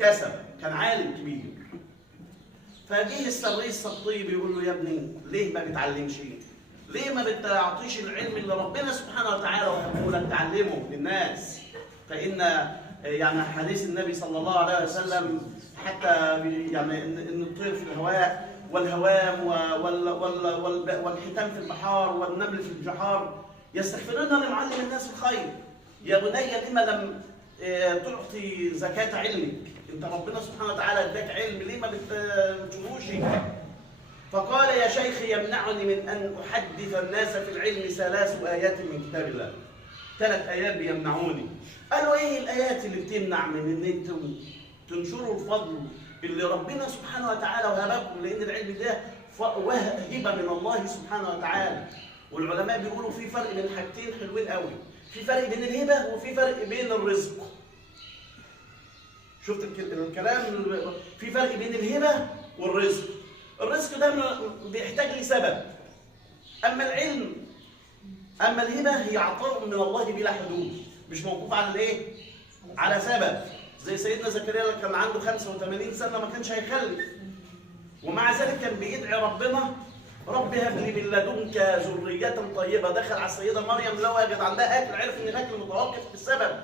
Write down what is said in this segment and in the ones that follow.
اكتسب، كان عالم كبير. فجه السري السقطي بيقول له: يا ابني ليه ما بتعلمش؟ ليه ما بتعطيش العلم اللي ربنا سبحانه وتعالى وهبه لك تعلمه للناس؟ فإن يعني حديث النبي صلى الله عليه وسلم حتى يعني إن الطير في الهواء والهوام والحيتان في البحار والنمل في الجحار يستغفرون لمعلم الناس الخير. يا بني لما لم تعطي زكاة علمك؟ انت ربنا سبحانه وتعالى اداك علم، ليه ما بتنشروش؟ فقال: يا شيخ يمنعني من ان احدث الناس في العلم 3 آيات من كتاب الله. 3 آيات بيمنعوني. قالوا: ايه الآيات اللي بتمنع من ان انتم تنشروا الفضل اللي ربنا سبحانه وتعالى وهبكم؟ لان العلم ده هبه من الله سبحانه وتعالى. والعلماء بيقولوا في فرق بين حاجتين حلوين قوي، في فرق بين الهبه وفي فرق بين الرزق. شفت الكلام؟ في فرق بين الهبه والرزق. الرزق ده بيحتاج لسبب، اما العلم، اما الهبه هي عطاء من الله بلا حدود، مش موقوف على الايه؟ على سبب. زي سيدنا زكريا اللي كان عنده 85 سنه ما كانش هيخلف، ومع ذلك كان بيدعي ربنا: رب هب لي من لدنك ذريه طيبه. دخل على السيده مريم لو وجد عندها اكل، عرف ان الاكل متوقف بالسبب.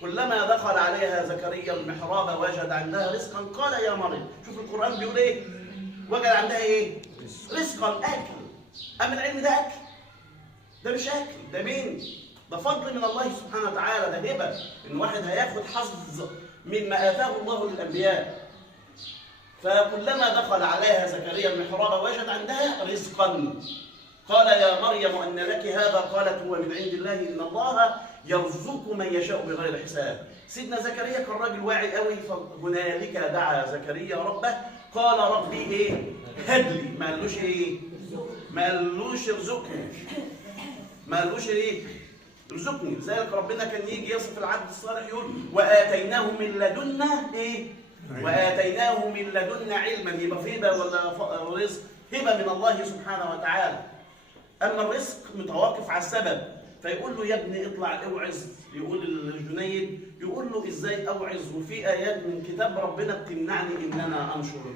كلما دخل عليها زكريا المحراب وجد عندها رزقا قال: يا مريم. شوف القران بيقول ايه؟ وجد عندها ايه؟ رزقا، اكل. اما العلم ده اكل؟ ده مش اكل، ده مين؟ ده فضل من الله سبحانه وتعالى، ده هبه ان واحد هياخد حظ مما اتاه الله للانبياء. فكلما دخل عليها زكريا المحراب وجد عندها رزقا قال: يا مريم أن لك هذا؟ قالت: هو من عند الله، إن الله يرزق من يشاء بغير حساب. سيدنا زكريا كان راجل واعي قوي، فهنالك دعا زكريا ربه قال: ربي ايه؟ هب لي. ما قالوش ايه؟ ما قالوش ارزقني، ما قالوش ايه؟ ارزقني. لذلك ربنا كان يجي يصف العبد الصالح يقول: وآتيناه من لدنا ايه؟ وآتيناه من لدنا علما. يبقى في هبه ولا رزق؟ هبه من الله سبحانه وتعالى. اما الرزق متوقف على السبب. فيقول له: يا ابني اطلع اوعظ. يقول الجنيد، يقول له: ازاي اوعظ وفي ايات من كتاب ربنا بتمنعني ان انا انشر؟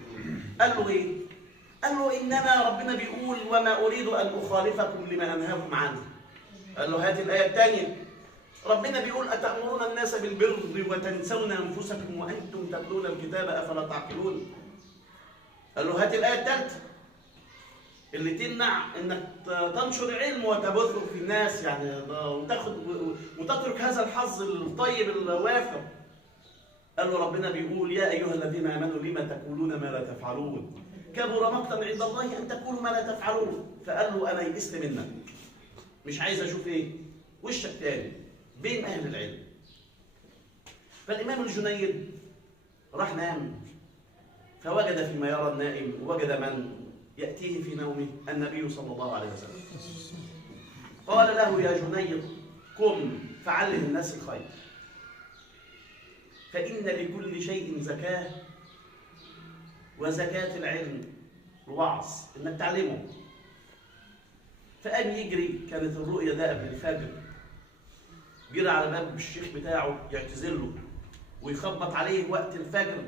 قال له ايه؟ قال له: اننا ربنا بيقول: وما اريد ان اخالفكم لما انهاكم عنه. قال له: هات الايه الثانيه. ربنا بيقول: أتأمرون الناس بالبر وتنسون أنفسكم وأنتم تتلون الكتاب أفلا تعقلون. قال له: هات الآية الثالثة اللي تمنع إنك تنشر العلم وتبثه في الناس، يعني وتاخد وتترك هذا الحظ الطيب الوافر. قال له: ربنا بيقول: يا أيها الذين آمنوا لما تقولون ما لا تفعلون، كبر مقتا عند الله أن تقولوا ما لا تفعلون. فقال له: أنا يئست منك، مش عايز أشوف إيه؟ وشك تاني بين أهل العلم. فالإمام الجنيد راح نام، فوجد فيما يرى النائم، وجد من يأتيه في نومه النبي صلى الله عليه وسلم. قال له: يا جنيد قم فعلم الناس الخير، فإن لكل شيء زكاة، وزكاة العلم الوعظ، إنك تعلمه. فقام يجري، كانت الرؤيا ده قبل الفجر، جرى على باب الشيخ بتاعه يعتذر له ويخبط عليه وقت الفجر،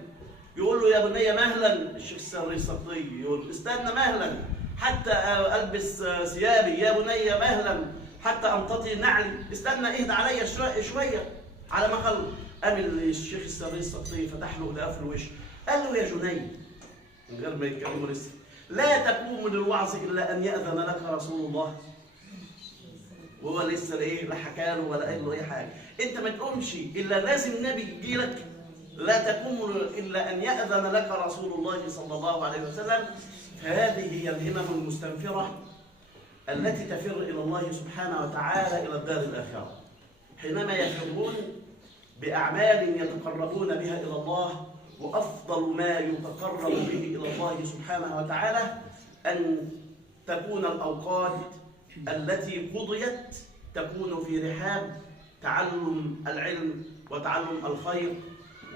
يقول له: يا بني مهلا. الشيخ السري السقطي يقول: استنى مهلا حتى البس ثيابي. يا بني مهلا حتى امتطي نعلي. استنى اهدى عليا شويه على ما خلص. قام الشيخ السري السقطي فتح له ده في الوش، قال له: يا جني، من غير ما يتكلموا لسه، لا تقوم للوعظ الا ان ياذن لك رسول الله. وهو لسه لا حكى له ولا قال له اي حاجه. انت ما تقومش الا لازم النبي يجي لك. لا تقوم الا ان ياذن لك رسول الله صلى الله عليه وسلم. فهذه هي الهمم المستنفره التي تفر الى الله سبحانه وتعالى الى الدار الاخره، حينما يفرون باعمال يتقربون بها الى الله. وافضل ما يتقرب به الى الله سبحانه وتعالى ان تكون الاوقات التي قضيت تكون في رحاب تعلم العلم وتعلم الخير.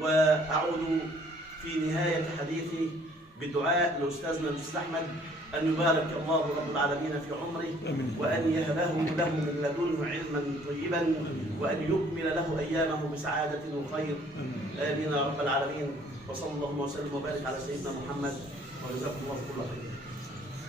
وأعود في نهاية حديثي بالدعاء لأستاذنا الأستاذ أحمد أن يبارك الله رب العالمين في عمره، وأن يهبه له من لدنه علما طيبا، وأن يكمل له أيامه بسعادة وخير. آمين يا رب العالمين. وصلى الله وسلم وبارك على سيدنا محمد، وجزاكم الله كل خير.